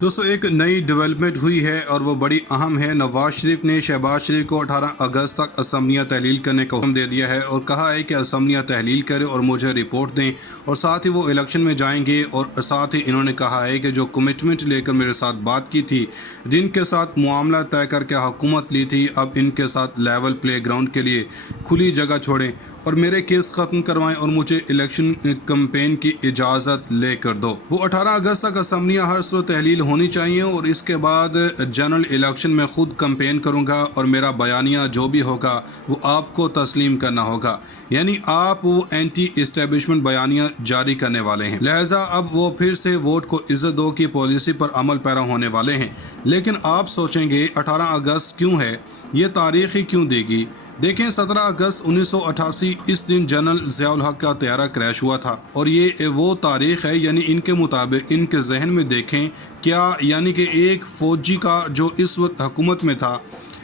दोस्तों एक नई डेवलपमेंट हुई है और वो बड़ी अहम है। नवाज शरीफ ने शहबाज शरीफ को 18 अगस्त तक असम्बलियाँ तहलील करने का हुक्म दे दिया है और कहा है कि असम्बलियाँ तहलील करें और मुझे रिपोर्ट दें, और साथ ही वो इलेक्शन में जाएंगे। और साथ ही इन्होंने कहा है कि जो कमिटमेंट लेकर मेरे साथ बात की थी, जिनके साथ मामला तय करके हुकूमत ली थी, अब इनके साथ लेवल प्ले ग्राउंड के लिए खुली जगह छोड़ें और मेरे केस ख़त्म करवाएं और मुझे इलेक्शन कैंपेन की इजाज़त लेकर दो। वो 18 अगस्त तक असम्बलियाँ हर सूरत तहलील होनी चाहिए और इसके बाद जनरल इलेक्शन में ख़ुद कैंपेन करूँगा और मेरा बयानिया जो भी होगा वो आपको तस्लीम करना होगा। यानी आप वो एंटी इस्टेब्लिशमेंट बयानिया जारी करने वाले हैं, लिहाजा अब वो फिर से वोट को इज्जत दो की पॉलिसी पर अमल पैरा होने वाले हैं। लेकिन आप सोचेंगे 18 अगस्त क्यों है, ये तारीख़ ही क्यों देगी। देखें 17 अगस्त 1988 इस दिन जनरल ज़ियाउल हक का तैयारा क्रैश हुआ था और ये वो तारीख़ है। यानी इनके मुताबिक इनके जहन में देखें क्या, यानी कि एक फ़ौजी का जो इस वक्त हुकूमत में था,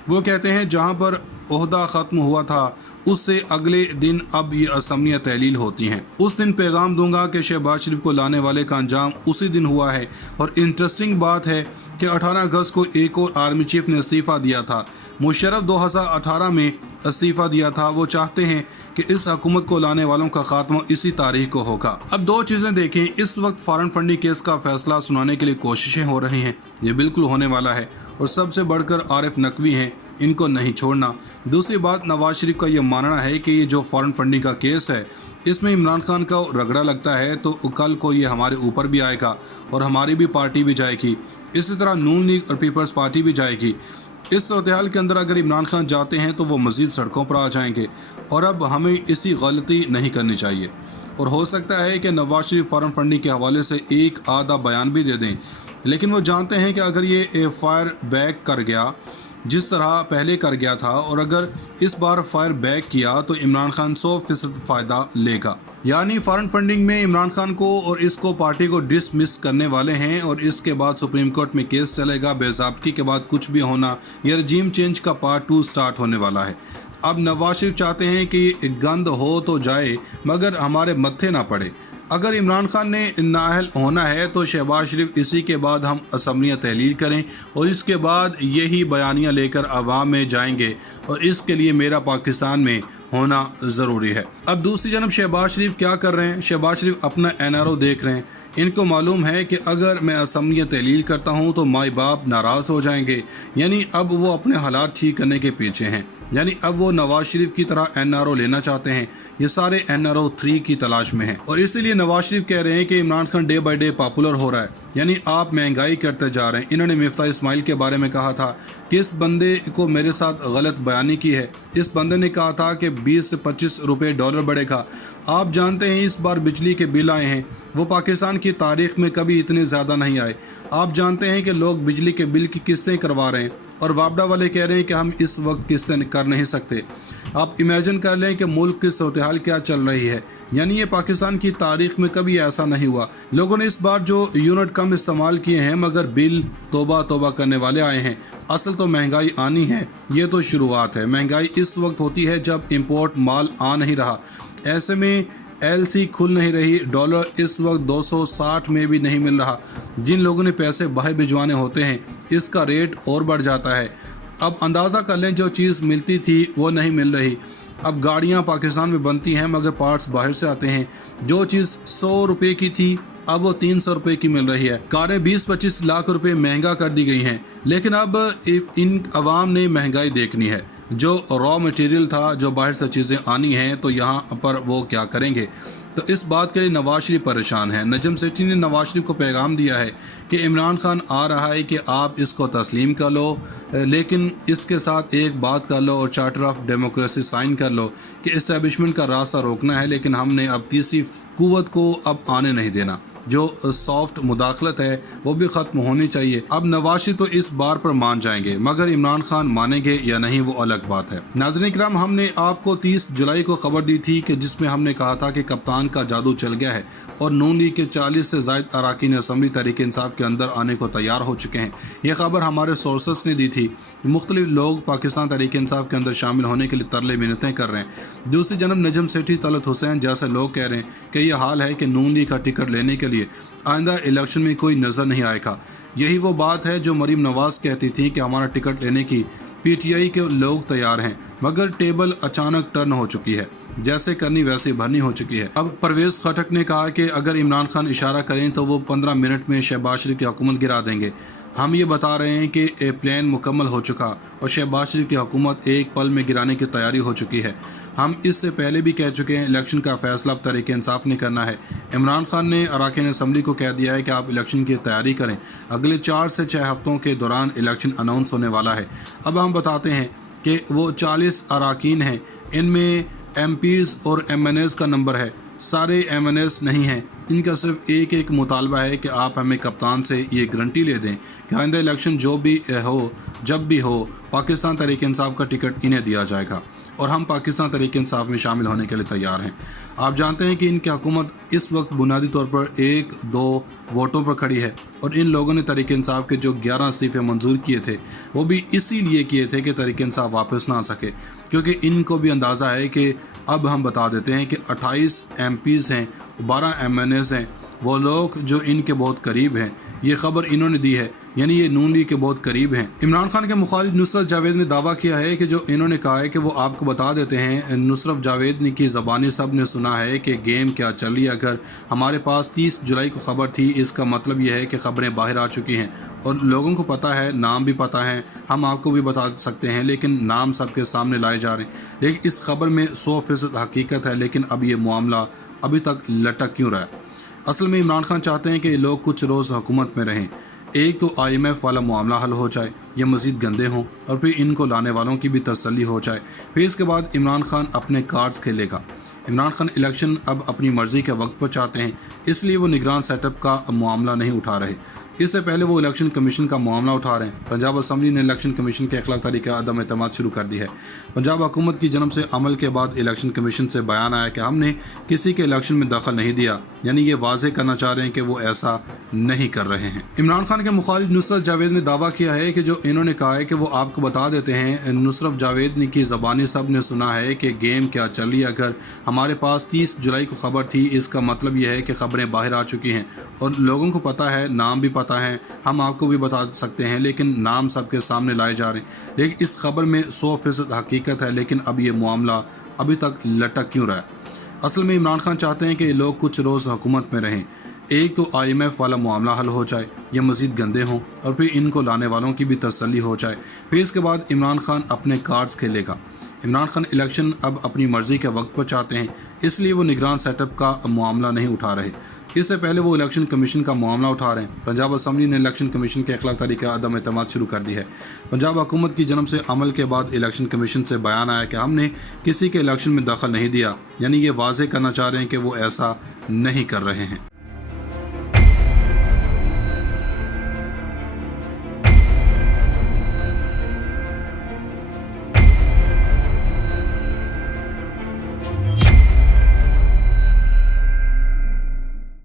वो कहते हैं जहाँ पर ओहदा ख़त्म हुआ था उससे अगले दिन अब ये असम्बलियाँ तहलील होती हैं। उस दिन पैगाम दूंगा कि शहबाज शरीफ को लाने वाले का अंजाम उसी दिन हुआ है। और इंटरेस्टिंग बात है कि 18 अगस्त को एक और आर्मी चीफ ने इस्तीफ़ा दिया था। मुशर्रफ 2018 में इस्तीफ़ा दिया था। वो चाहते हैं कि इस हुकूमत को लाने वालों का खात्मा इसी तारीख को होगा। अब दो चीज़ें देखें, इस वक्त फॉरेन फंडिंग केस का फैसला सुनाने के लिए कोशिशें हो रही हैं, ये बिल्कुल होने वाला है। और सबसे बढ़कर आरिफ नकवी हैं, इनको नहीं छोड़ना। दूसरी बात, नवाज शरीफ का ये मानना है कि ये जो फॉरेन फंडिंग का केस है इसमें इमरान खान का रगड़ा लगता है तो कल को ये हमारे ऊपर भी आएगा और हमारी भी पार्टी भी जाएगी। इसी तरह नून लीग और पीपल्स पार्टी भी जाएगी। इस सूरत के अंदर अगर इमरान खान जाते हैं तो वो मज़ीद सड़कों पर आ जाएंगे और अब हमें इसी गलती नहीं करनी चाहिए। और हो सकता है कि नवाज शरीफ फॉरेन फंडिंग के हवाले से एक आधा बयान भी दे दें, लेकिन वो जानते हैं कि अगर ये फायर बैक कर गया जिस तरह पहले कर गया था और अगर इस बार फायर बैक किया तो इमरान खान 100% फ़ायदा लेगा। यानी फॉरेन फंडिंग में इमरान खान को और इसको पार्टी को डिसमिस करने वाले हैं और इसके बाद सुप्रीम कोर्ट में केस चलेगा। बेज़ाब्तगी के बाद कुछ भी होना, यह रजीम चेंज का पार्ट 2 स्टार्ट होने वाला है। अब नवाज शरीफ चाहते हैं कि गंद हो तो जाए मगर हमारे मत्थे ना पड़े। अगर इमरान खान ने नाअहल होना है तो शहबाज शरीफ इसी के बाद हम असम्बलियाँ तहलील करें और इसके बाद यही बयानियाँ लेकर अवाम में जाएंगे और इसके लिए मेरा पाकिस्तान में होना ज़रूरी है। अब दूसरी जानब शहबाज शरीफ क्या कर रहे हैं, शहबाज शरीफ अपना NRO देख रहे हैं। इनको मालूम है कि अगर मैं असम्बलियाँ तहलील करता हूँ तो माई बाप नाराज़ हो जाएंगे। यानी अब वो अपने हालात ठीक करने के पीछे हैं। यानी अब वो नवाज शरीफ की तरह NRO लेना चाहते हैं। ये सारे NRO 3 की तलाश में हैं और इसीलिए नवाज शरीफ कह रहे हैं कि Imran Khan day by day popular हो रहा है। यानी आप महंगाई करते जा रहे हैं। इन्होंने मिफ्ता इस्माइल के बारे में कहा था कि इस बंदे को मेरे साथ गलत बयानी की है। इस बंदे ने कहा था कि 20 से 25 रुपये डॉलर बढ़ेगा। आप जानते हैं इस बार बिजली के बिल आए हैं, वो पाकिस्तान की तारीख में कभी इतने ज़्यादा नहीं आए। आप जानते हैं कि लोग बिजली के बिल की किस्तें करवा रहे हैं और वापडा वाले कह रहे हैं कि हम इस वक्त किस्तें कर नहीं सकते। आप इमेजिन कर लें कि मुल्क की सूरत-ए-हाल क्या चल रही है। यानी ये पाकिस्तान की तारीख में कभी ऐसा नहीं हुआ। लोगों ने इस बार जो यूनिट कम इस्तेमाल किए हैं मगर बिल तौबा तौबा करने वाले आए हैं। असल तो महंगाई आनी है, ये तो शुरुआत है। महंगाई इस वक्त होती है जब इंपोर्ट माल आ नहीं रहा, ऐसे में LC खुल नहीं रही। डॉलर इस वक्त 260 में भी नहीं मिल रहा। जिन लोगों ने पैसे बाहर भिजवाने होते हैं इसका रेट और बढ़ जाता है। अब अंदाज़ा कर लें जो चीज़ मिलती थी वो नहीं मिल रही। अब गाड़ियां पाकिस्तान में बनती हैं मगर पार्ट्स बाहर से आते हैं। जो चीज़ 100 रुपये की थी अब वो 300 रुपये की मिल रही है। कारें 20-25 लाख रुपए महंगा कर दी गई हैं। लेकिन अब इन अवाम ने महंगाई देखनी है। जो रॉ मटेरियल था, जो बाहर से चीज़ें आनी हैं, तो यहाँ पर वो क्या करेंगे। तो इस बात के लिए नवाज शरीफ परेशान है। नजम सेठी ने नवाज शरीफ को पैगाम दिया है कि इमरान खान आ रहा है कि आप इसको तस्लीम कर लो, लेकिन इसके साथ एक बात कर लो और चार्टर ऑफ डेमोक्रेसी साइन कर लो कि इस्टेब्लिशमेंट का रास्ता रोकना है, लेकिन हमने अब तीसरी कुव्वत को अब आने नहीं देना। जो सॉफ्ट मुदाखलत है वो भी ख़त्म होनी चाहिए। अब नवाज शरीफ तो इस बार पर मान जाएंगे मगर इमरान खान मानेंगे या नहीं वो अलग बात है। नाज़रीन इकराम, हमने आपको 30 जुलाई को खबर दी थी कि जिसमें हमने कहा था कि कप्तान का जादू चल गया है اور نون لیگ کے 40 سے زائد اراکین اسمبلی تحریک انصاف کے اندر آنے کو تیار ہو چکے ہیں۔ یہ خبر ہمارے سورسز نے دی تھی۔ مختلف لوگ پاکستان تحریک انصاف کے اندر شامل ہونے کے لیے ترلے منتیں کر رہے ہیں۔ دوسری جانب نجم سیٹھی، طلعت حسین جیسے لوگ کہہ رہے ہیں کہ یہ حال ہے کہ نون لیگ کا ٹکٹ لینے کے لیے آئندہ الیکشن میں کوئی نظر نہیں آئے گا۔ یہی وہ بات ہے جو مریم نواز کہتی تھی کہ ہمارا ٹکٹ لینے کی پی ٹی آئی کے لوگ تیار ہیں، مگر ٹیبل اچانک ٹرن ہو چکی ہے، جیسے کرنی ویسے بھرنی ہو چکی ہے۔ اب پرویز خٹک نے کہا کہ اگر عمران خان اشارہ کریں تو وہ 15 منٹ میں شہباز شریف کی حکومت گرا دیں گے۔ ہم یہ بتا رہے ہیں کہ پلان مکمل ہو چکا اور شہباز شریف کی حکومت ایک پل میں گرانے کی تیاری ہو چکی ہے۔ ہم اس سے پہلے بھی کہہ چکے ہیں الیکشن کا فیصلہ اب تحریک انصاف نے کرنا ہے۔ عمران خان نے اراکین اسمبلی کو کہہ دیا ہے کہ آپ الیکشن کی تیاری کریں، اگلے 4 سے 6 ہفتوں کے دوران الیکشن اناؤنس ہونے والا ہے۔ اب ہم بتاتے ہیں کہ وہ 40 اراکین ہیں، ان میں ایم پیز اور ایم این ایز کا نمبر ہے، سارے ایم این ایز نہیں ہیں۔ ان کا صرف ایک مطالبہ ہے کہ آپ ہمیں کپتان سے یہ گارنٹی لے دیں کہ آئندہ الیکشن جو بھی ہو، جب بھی ہو، پاکستان تحریک انصاف کا ٹکٹ انہیں دیا جائے گا اور ہم پاکستان تحریک انصاف میں شامل ہونے کے لیے تیار ہیں۔ آپ جانتے ہیں کہ ان کی حکومت اس وقت بنیادی طور پر 1-2 ووٹوں پر کھڑی ہے، اور ان لوگوں نے تحریک انصاف کے جو 11 استعفے منظور کیے تھے وہ بھی اسی لیے کیے تھے کہ تحریک انصاف واپس نہ آ سکے، کیونکہ ان کو بھی اندازہ ہے کہ اب ہم بتا دیتے ہیں کہ 28 ایم پیز ہیں، 12 ایم این ایز ہیں، وہ لوگ جو ان کے بہت قریب ہیں، یہ خبر انہوں نے دی ہے، یعنی یہ نون لیگ کے بہت قریب ہیں۔ عمران خان کے مخالف نصرت جاوید نے دعویٰ کیا ہے کہ جو انہوں نے کہا ہے کہ وہ آپ کو بتا دیتے ہیں۔ نصرت جاوید نے کی زبانی سب نے سنا ہے کہ گیم کیا چل رہی ہے، اگر ہمارے پاس 30 جولائی کو خبر تھی، اس کا مطلب یہ ہے کہ خبریں باہر آ چکی ہیں اور لوگوں کو پتہ ہے، نام بھی پتہ ہے، ہم آپ کو بھی بتا سکتے ہیں، لیکن نام سب کے سامنے لائے جا رہے ہیں۔ لیکن اس خبر میں 100% حقیقت ہے، لیکن اب یہ معاملہ ابھی تک لٹک کیوں رہا ہے؟ اصل میں عمران خان چاہتے ہیں کہ یہ لوگ کچھ روز حکومت میں رہیں، ایک تو آئی ایم ایف والا معاملہ حل ہو جائے، یہ مزید گندے ہوں، اور پھر ان کو لانے والوں کی بھی تسلی ہو جائے، پھر اس کے بعد عمران خان اپنے کارڈز کھیلے گا۔ عمران خان الیکشن اب اپنی مرضی کے وقت پر چاہتے ہیں، اس لیے وہ نگران سیٹ اپ کا معاملہ نہیں اٹھا رہے۔ اس سے پہلے وہ الیکشن کمیشن کا معاملہ اٹھا رہے ہیں۔ پنجاب اسمبلی نے الیکشن کمیشن کے خلاف طریقہ عدم اعتماد شروع کر دی ہے۔ پنجاب حکومت کی جنم سے عمل کے بعد الیکشن کمیشن سے بیان آیا کہ ہم نے کسی کے الیکشن میں دخل نہیں دیا، یعنی یہ واضح کرنا چاہ رہے ہیں کہ وہ ایسا نہیں کر رہے ہیں۔ عمران خان کے مخالف نصرت جاوید نے دعویٰ کیا ہے کہ جو انہوں نے کہا ہے کہ وہ آپ کو بتا دیتے ہیں۔ نصرت جاوید نے کی زبانی سب نے سنا ہے کہ گیم کیا چل رہی ہے، اگر ہمارے پاس 30 جولائی کو خبر تھی، اس کا مطلب یہ ہے کہ خبریں باہر آ چکی ہیں اور لوگوں کو پتہ ہے، نام بھی پتہ ہے، ہم آپ کو بھی بتا سکتے ہیں، لیکن نام سب کے سامنے لائے جا رہے ہیں۔ لیکن اس خبر میں 100% حقیقت ہے، لیکن اب یہ معاملہ ابھی تک لٹک کیوں رہا ہے؟ اصل میں عمران خان چاہتے ہیں کہ یہ لوگ کچھ روز حکومت میں رہیں، ایک تو آئی ایم ایف والا معاملہ حل ہو جائے، یہ مزید گندے ہوں، اور پھر ان کو لانے والوں کی بھی تسلی ہو جائے، پھر اس کے بعد عمران خان اپنے کارڈز کھیلے گا۔ عمران خان الیکشن اب اپنی مرضی کے وقت پر چاہتے ہیں، اس لیے وہ نگران سیٹ اپ کا معاملہ نہیں اٹھا رہے۔ اس سے پہلے وہ الیکشن کمیشن کا معاملہ اٹھا رہے ہیں۔ پنجاب اسمبلی نے الیکشن کمیشن کے خلاف طریقہ عدم اعتماد شروع کر دی ہے۔ پنجاب حکومت کی جنم سے عمل کے بعد الیکشن کمیشن سے بیان آیا کہ ہم نے کسی کے الیکشن میں دخل نہیں دیا، یعنی یہ واضح کرنا چاہ رہے ہیں کہ وہ ایسا نہیں کر رہے ہیں۔